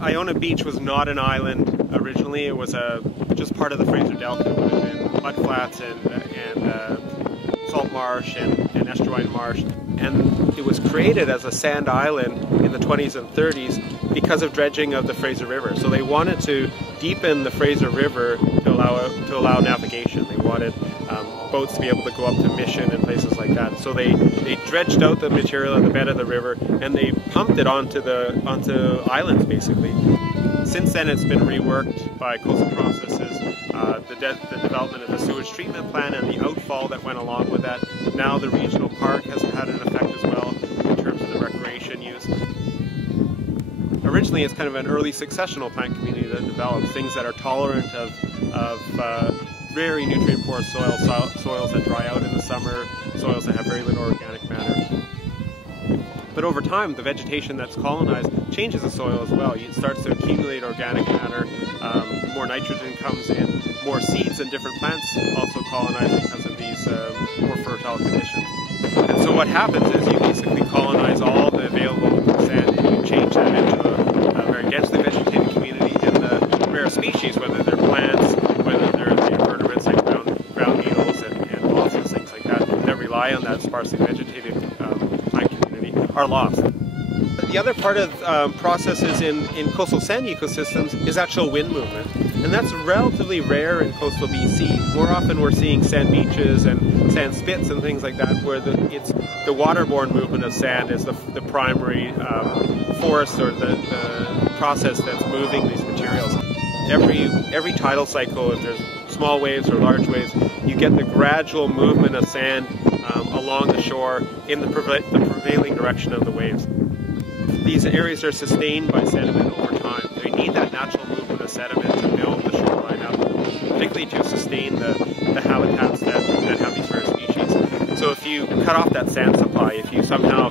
Iona Beach was not an island originally. It was just part of the Fraser Delta. It would have been mud flats and salt marsh and estuarine marsh. And it was created as a sand island in the 20s and 30s because of dredging of the Fraser River. So they wanted to deepen the Fraser River to allow navigation. They wanted boats to be able to go up to Mission and places like that. So they dredged out the material at the bed of the river and they pumped it onto islands basically. Since then it's been reworked by coastal processes, the development of the sewage treatment plant and the outfall that went along with that. Now the regional park has had an effect as well in terms of the recreation use. Originally it's kind of an early successional plant community that develops things that are tolerant of very nutrient-poor soils that dry out in the summer, soils that have very little organic matter. But over time, the vegetation that's colonized changes the soil as well. It starts to accumulate organic matter, more nitrogen comes in, more seeds and different plants also colonize because of these more fertile conditions. And so what happens is you basically colonize all the available sand and you change that into a very densely vegetated community, and the rare species, whether they're plants, whether they're the invertebrates like ground beetles and mosses, things like that rely on that sparsely vegetated plant community, are lost. The other part of processes in coastal sand ecosystems is actual wind movement, and that's relatively rare in coastal BC. More often we're seeing sand beaches and sand spits and things like that, where it's the waterborne movement of sand is the primary force or the process that's moving these materials. Every tidal cycle, if there's small waves or large waves, you get the gradual movement of sand along the shore in the prevailing direction of the waves. These areas are sustained by sediment over time. They need that natural movement of sediment to build the shoreline up, particularly to sustain the habitats that have these rare species. So if you cut off that sand supply, if you somehow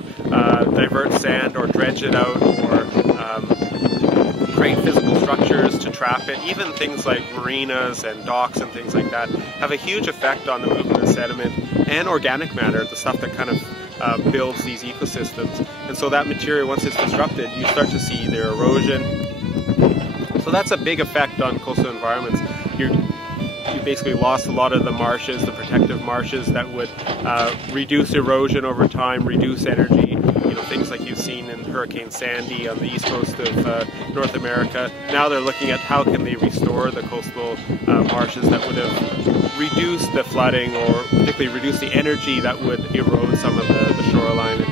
divert sand or dredge it out or create physical structures to trap it, even things like marinas and docks and things like that have a huge effect on the movement of sediment and organic matter, the stuff that kind of builds these ecosystems. And so that material, once it's disrupted, you start to see their erosion. So that's a big effect on coastal environments. You basically lost a lot of the marshes, the protective marshes that would reduce erosion over time, reduce energy. You know, things like you've seen in Hurricane Sandy on the east coast of North America. Now they're looking at how can they restore the coastal marshes that would have reduced the flooding, or particularly reduce the energy that would erode some of the shoreline.